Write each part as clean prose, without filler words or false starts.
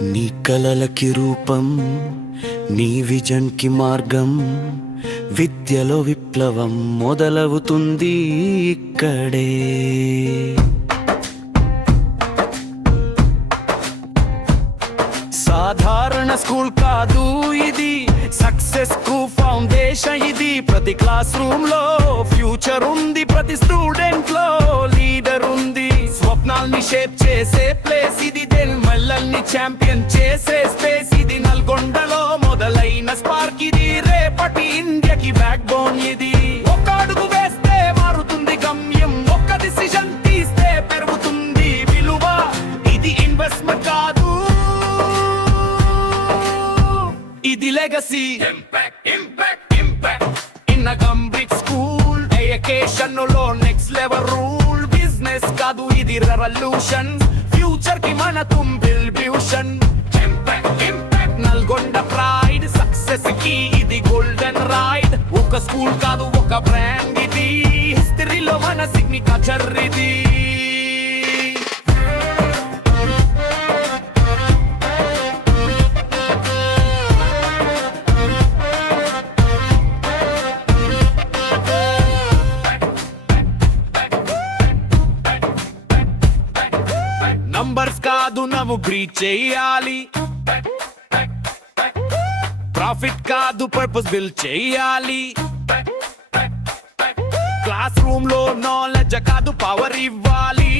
నీ కలలకి రూపం, నీ విజన్ కి మార్గం, విద్యలో విప్లవం మొదలవుతుంది ఇక్కడే. సాధారణ స్కూల్ కాదు ఇది, సక్సెస్ కు ఫౌండేషన్ ఇది. ప్రతి క్లాస్ రూమ్ లో ఫ్యూచర్ ఉంది, ప్రతి స్టూడెంట్ లో లీడర్ ఉంది. స్వప్నాల్ని షేప్ చేసే ప్లేస్ ఇది, మల్లల్ని ఛాంపియన్ చేసే స్పేస్ ఇది. నల్గొండలో మొదలైన స్పార్క్ ఇది, రేపటి ఇండియాకి బ్యాక్ బోన్ ఇది. ఒక అడుగు వేస్తే మారుతుంది గమ్యం, ఒక్క డిసిజన్ తీస్తే పెరుగుతుంది విలువ. ఇది ఇన్వెస్ట్మెంట్ కాదు, ఇది legacy. Impact impact impact in complete school education లో నెక్స్ట్ లెవెల్ రూల్. బిజినెస్ కాదు ఇది రెవల్యూషన్, ఫ్యూచర్ కి మన తుంబిల్బ్యూషన్. Impact impact Nalgonda pride, success కి ఇది గోల్డెన్ రైడ్. ఒక స్కూల్ కాదు ఒక బ్రాండ్ ఇది, హిస్టరీలో మన సిగ్నేచర్ ఇది. నంబర్స్ కాదు నువ్వు గ్రీట్ చేయాలి, ప్రాఫిట్ కాదు పర్పస్ బిల్డ్ చేయాలి. క్లాస్ రూమ్ లో నాలెడ్జ్ కాదు పవర్ ఇవ్వాలి.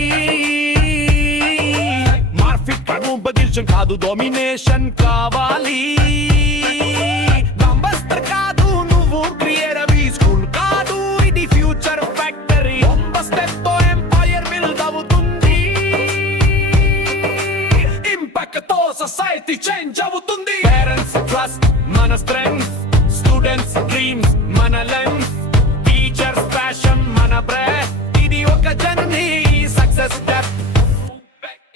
మార్ఫిట్ ప్రమోషన్ కాదు డామినేషన్ కావాలి. నంబర్స్ కాదు నువ్వు క్రియేట్ అవి, స్కూల్ కాదు ఇది ఫ్యూచర్ ఫ్యాక్టరీ. స్టెప్ తో ఎంపైర్ బిల్డ్ అవుతుంది, ఇంపాక్ట్ తో సొసైటీ చేంజ్ అవుతుంది. పేరెంట్స్ ట్రస్ట్ మన స్ట్రెంగ్త్, స్టూడెంట్స్ డ్రీమ్స్ మన లెన్స్, టీచర్స్ ప్యాషన్ మన బ్రెత్. ఇది ఒక journey, success step.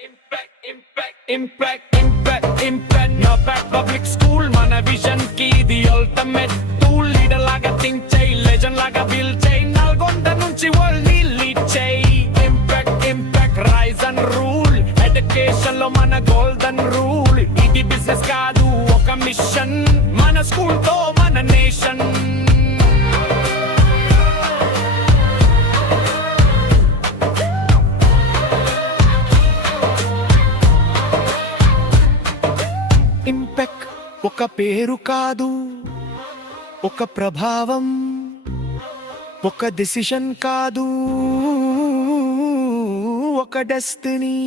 Impact impact impact impact impact impact public school మన విజన్ కి ఇది అల్టిమేట్ టూల్. లీడర్ లాగా థింక్ చేయి, లెజెండ్ లాగా బిల్డ్ చేయి, నల్గొండ నుంచి వరల్డ్ ని లీడ్ చేయి. Impact impact rise and rule, education లో మన గోల్డెన్ రూల్. ఇది బిజినెస్ కాదు ఒక మిషన్, మన స్కూల్ తో మన నేషన్. ఇంపాక్ట్ ఒక పేరు కాదు, ఒక ప్రభావం, ఒక డెసిషన్ కాదు, ఒక డెస్టినీ.